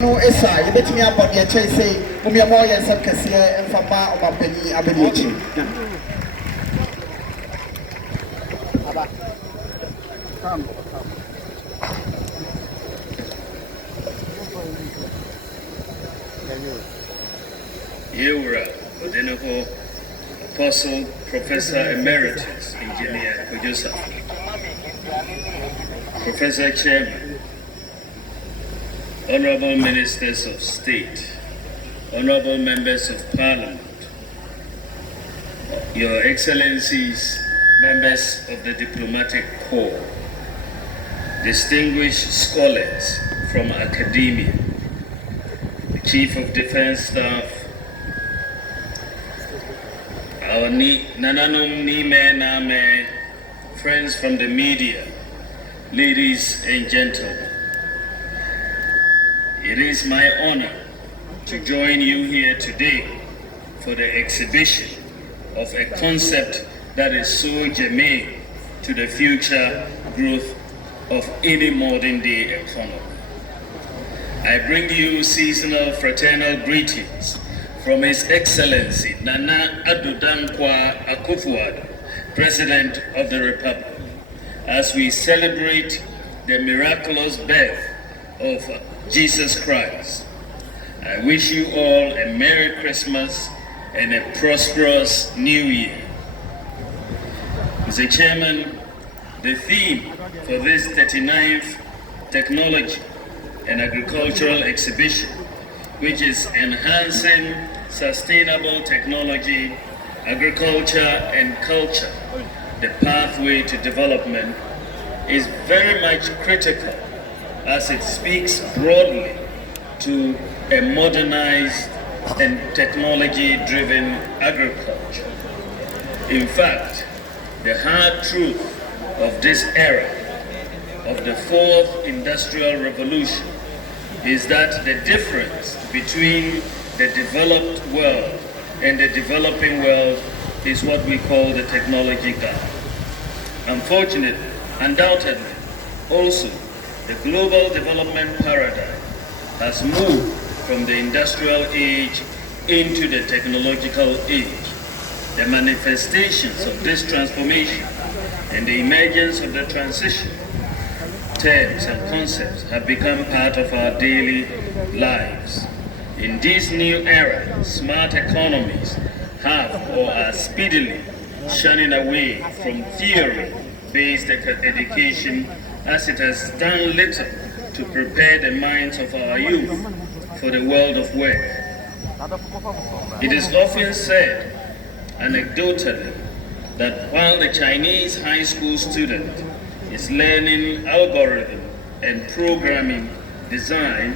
No, esa, you bet me up on your chase, say, Bawumia and some Cassia and Fama or Penny Abedici. Yura, Odenoko, Apostle, Professor Emeritus, Engineer, Producer, Professor Chairman, Honorable Ministers of State, Honorable Members of Parliament, Your Excellencies, members of the Diplomatic Corps, distinguished scholars from academia, the Chief of Defense Staff, our Nananum Nime Name, friends from the media, ladies and gentlemen. It is my honor to join you here today for the exhibition of a concept that is so germane to the future growth of any modern day economy. I bring you seasonal fraternal greetings from His Excellency Nana Addo Dankwa Akufo-Addo, President of the Republic, as we celebrate the miraculous birth of Jesus Christ. I wish you all a Merry Christmas and a prosperous New Year. Mr. Chairman, the theme for this 39th Technology and Agricultural Exhibition, which is Enhancing Sustainable Technology, Agriculture and Culture, the Pathway to Development, is very much critical as it speaks broadly to a modernized and technology-driven agriculture. In fact, the hard truth of this era of the fourth industrial revolution is that the difference between the developed world and the developing world is what we call the technology gap. Unfortunately, undoubtedly, also, the global development paradigm has moved from the industrial age into the technological age. The manifestations of this transformation and the emergence of the transition terms and concepts have become part of our daily lives. In this new era, smart economies have or are speedily shunning away from theory-based education, as it has done little to prepare the minds of our youth for the world of work. It is often said, anecdotally, that while the Chinese high school student is learning algorithm and programming, design,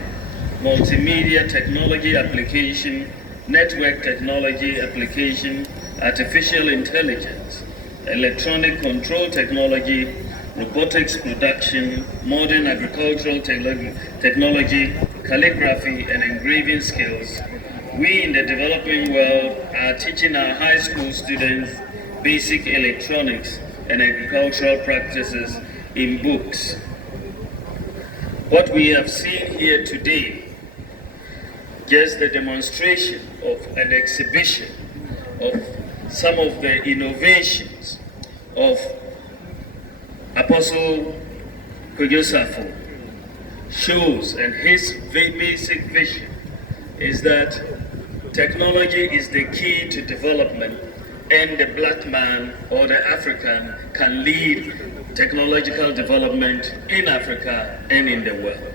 multimedia technology application, network technology application, artificial intelligence, electronic control technology, robotics production, modern agricultural technology, calligraphy and engraving skills, we in the developing world are teaching our high school students basic electronics and agricultural practices in books. What we have seen here today, just the demonstration of an exhibition of some of the innovations of Apostle Kujosafo, shows, and his basic vision is that technology is the key to development, and the black man or the African can lead technological development in Africa and in the world.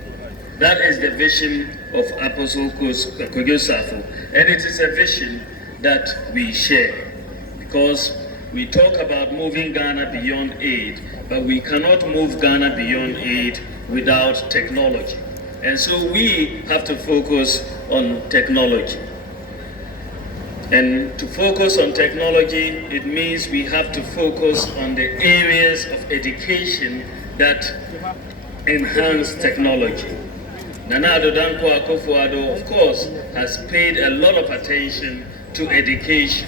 That is the vision of Apostle Kujosafo, and it is a vision that we share, because we talk about moving Ghana beyond aid, but we cannot move Ghana beyond aid without technology. And so we have to focus on technology. And to focus on technology, it means we have to focus on the areas of education that enhance technology. Nana Addo Dankwa Akufo-Addo, of course, has paid a lot of attention to education.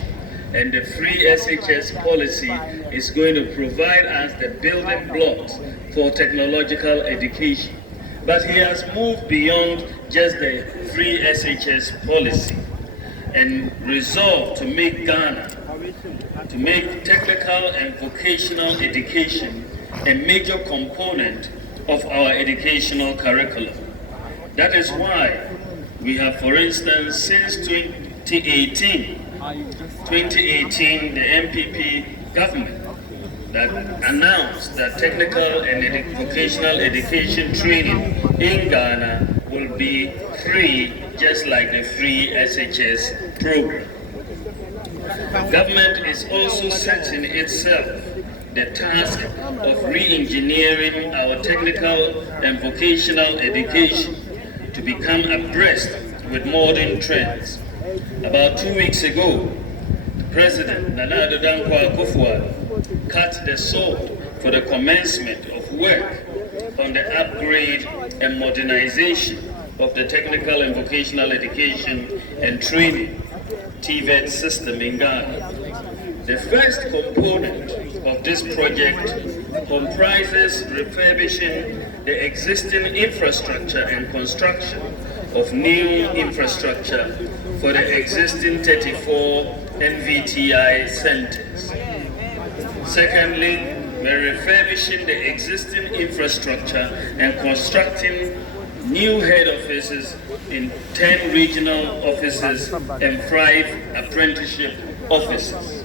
And the free SHS policy is going to provide us the building blocks for technological education. But he has moved beyond just the free SHS policy and resolve to make Ghana, to make technical and vocational education a major component of our educational curriculum. That is why we have, for instance, since 2018, the MPP government that announced that technical and vocational education training in Ghana will be free, just like the free SHS program. Government is also setting itself the task of re-engineering our technical and vocational education to become abreast with modern trends. About 2 weeks ago, the President, Nana Addo Dankwa Akufo-Addo, cut the sword for the commencement of work on the upgrade and modernization of the technical and vocational education and training TVET system in Ghana. The first component of this project comprises refurbishing the existing infrastructure and construction of new infrastructure for the existing 34 NVTI centers. Secondly, we're refurbishing the existing infrastructure and constructing new head offices in 10 regional offices and 5 apprenticeship offices.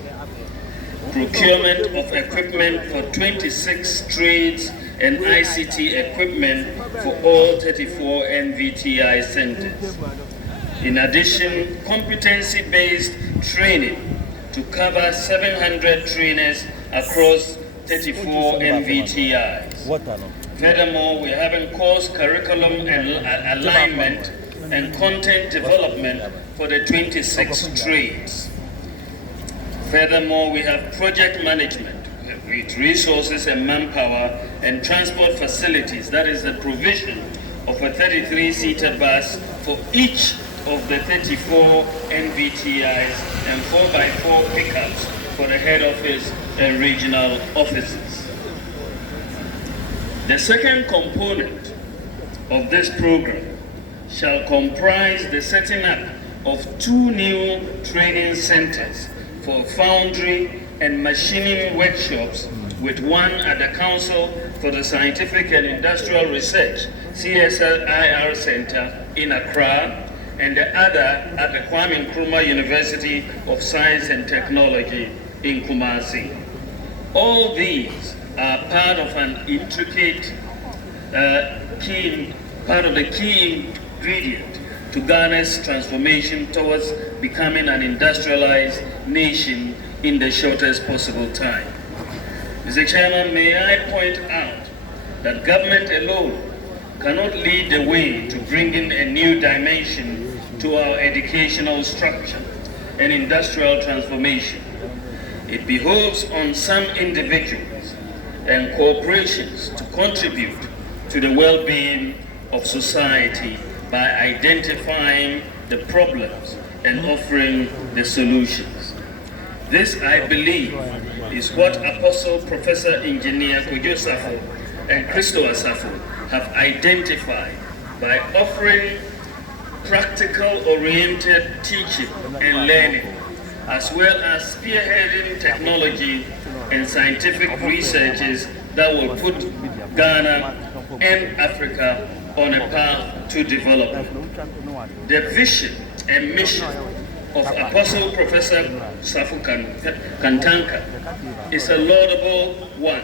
Procurement of equipment for 26 trades and ICT equipment for all 34 NVTI centers. In addition, competency-based training to cover 700 trainers across 34 NVTIs. Furthermore, we're having course curriculum and alignment and content development for the 26 trades. Furthermore, we have project management with resources and manpower and transport facilities. That is the provision of a 33-seater bus for each of the 34 NVTIs and 4x4 pickups for the head office and regional offices. The second component of this program shall comprise the setting up of 2 new training centers for foundry and machining workshops, with one at the Council for the Scientific and Industrial Research, CSIR Center in Accra, and the other at the Kwame Nkrumah University of Science and Technology in Kumasi. All these are part of an intricate part of the key ingredient to Ghana's transformation towards becoming an industrialized nation in the shortest possible time. Mr. Chairman, may I point out that government alone cannot lead the way to bringing a new dimension to our educational structure and industrial transformation. It behoves on some individuals and corporations to contribute to the well-being of society by identifying the problems and offering the solutions. This, I believe, is what Apostle Professor Engineer Kojo Safo and Christo Asafo have identified by offering practical-oriented teaching and learning, as well as spearheading technology and scientific researches that will put Ghana and Africa on a path to development. The vision and mission of Apostle Professor Safo Kantanka is a laudable one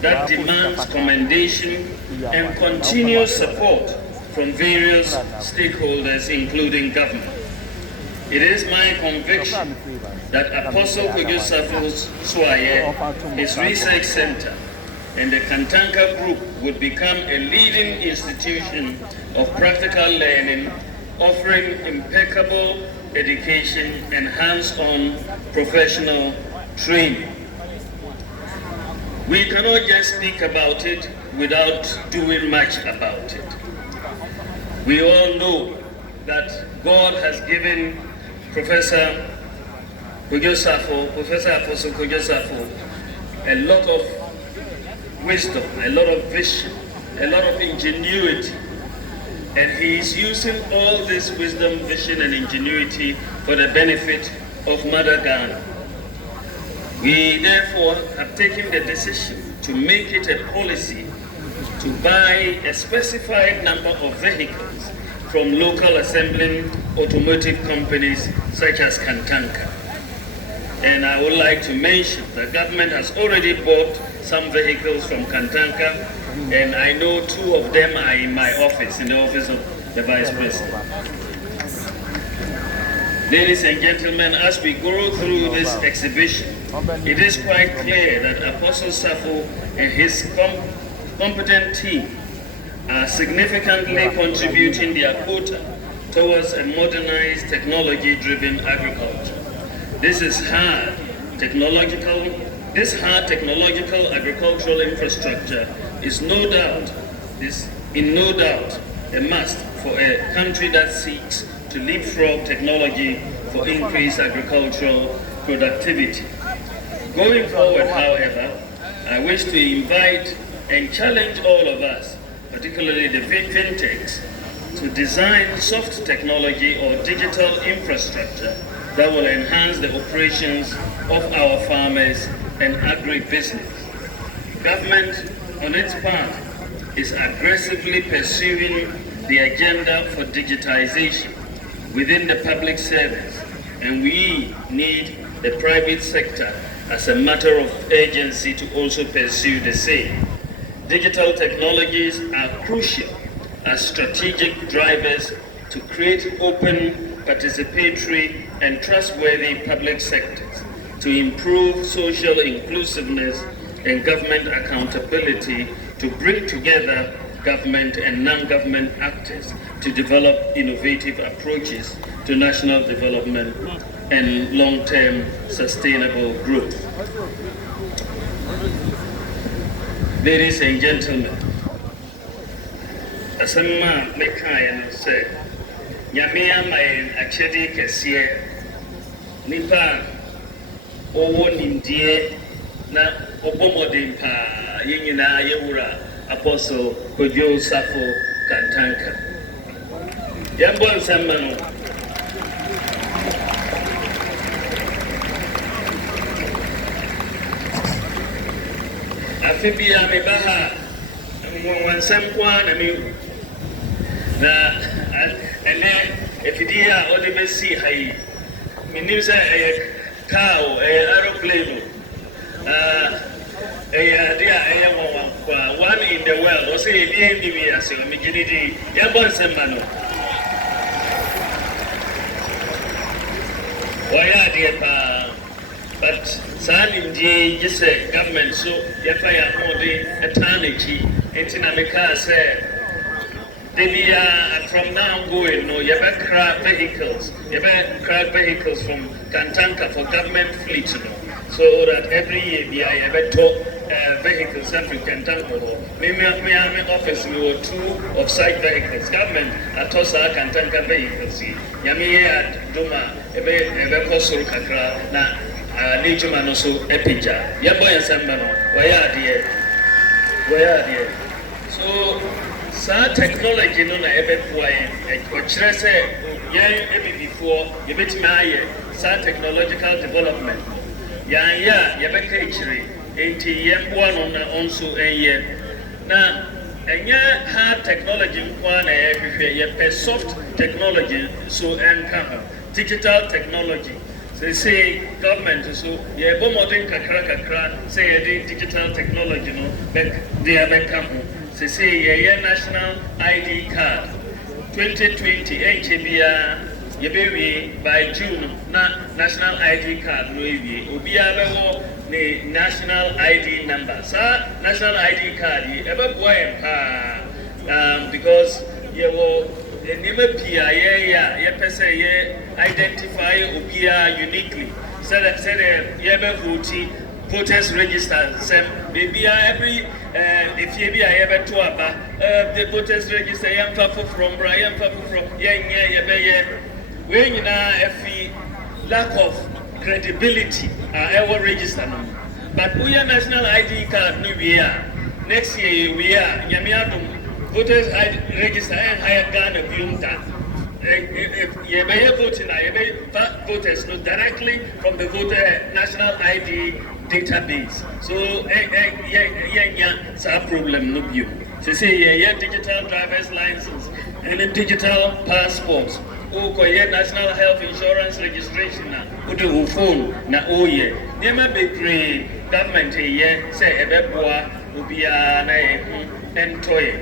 that demands commendation and continuous support from various stakeholders, including government. It is my conviction that Apostle Kojo Safo's Swaye, his research center, and the Kantanka Group would become a leading institution of practical learning, offering impeccable education and hands-on professional training. We cannot just speak about it without doing much about it. We all know that God has given Professor Kojo Safo, Professor Apostle Kojo Safo, a lot of wisdom, a lot of vision, a lot of ingenuity And he is using all this wisdom, vision, and ingenuity for the benefit of Mother Ghana. We therefore have taken the decision to make it a policy to buy a specified number of vehicles from local assembling automotive companies such as Kantanka. And I would like to mention the government has already bought some vehicles from Kantanka, and I know 2 of them are in my office, in the office of the Vice President. Ladies and gentlemen, as we go through this exhibition, it is quite clear that Apostle Safo and his competent team are significantly contributing their quota towards a modernized, technology-driven agriculture. This hard technological agricultural infrastructure is in no doubt a must for a country that seeks to leapfrog technology for increased agricultural productivity. Going forward, however, I wish to invite and challenge all of us, particularly the fintechs, to design soft technology or digital infrastructure that will enhance the operations of our farmers and agribusiness. Government, on its part, is aggressively pursuing the agenda for digitization within the public service, and we need the private sector as a matter of urgency to also pursue the same. Digital technologies are crucial as strategic drivers to create open, participatory, and trustworthy public sectors, to improve social inclusiveness and government accountability, to bring together government and non-government actors to develop innovative approaches to national development and long-term sustainable growth. Ladies and gentlemen, asama mekaya no se nyame amayen achedi kesiye nipa owo nimdie na obomodin pa yenyina yewura Apostle Kojo Safo Kantanka. Yambo nsema no afibia me baha wansem kwa na mi na ene efidia ode besi hai minimsa cow aeroplane dia one in the world o say the we as me gidi ya bon semano waya dia pa but salim die just government so ya fire hode eternity entinameka say from now going, no, you better craft vehicles from Kantanka for government fleets, no, so that every year you better vehicles from Kantanka. Me office we were 2 off-site vehicles. Government atosa Kantanka vehicles. Yami at Duma ebe kosuru kakra na nijuma no so epija. Yabo yansamba no waya die. So. Sa technology no na ebe puaye o kire se yan ebi before ye betimi aye sa technological development yan ya ye be ka ikire enti ye mboa no na onso enye na enya hard technology nkwa na ye hwehwe ye pe soft technology so enka digital technology say government so ye bo modern kakra say ye digital technology no be dey be come. Say a national ID card 2020 HBA yebewi by June na national ID card no ewie obi abewo ne national ID number sa national ID card ebe boa em because ye wo enima pia ye pese ye identify obia uniquely so that ye be vote voters register sem maybe every if you be ever to aba the voters register yam from Brian from when you na efi lack of credibility our register no but we national ID card no we are next year we are nyame adom voters register and hire Ghana Biumta. You may vote voters directly from the voter national ID database. So, it's a problem. No, you. So, say, digital driver's license and a digital passports. National health insurance registration na ude phone na oye nema bebre government here say ebeboa obia na entoy.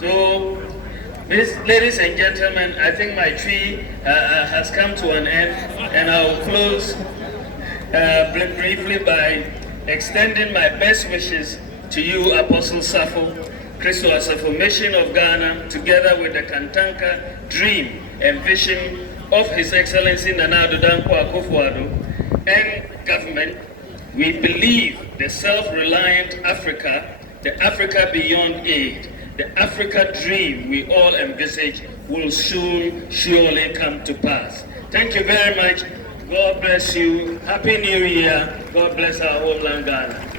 So ladies and gentlemen, I think my tree has come to an end, and I'll close briefly by extending my best wishes to you, Apostle Safo Christo Asafo, Mission of Ghana, together with the Kantanka dream and vision of His Excellency Nana Addo Dankwa Akufo-Addo and government. We believe the self-reliant Africa, the Africa beyond aid, the Africa dream we all envisage will soon surely come to pass. Thank you very much. God bless you. Happy New Year. God bless our homeland Ghana.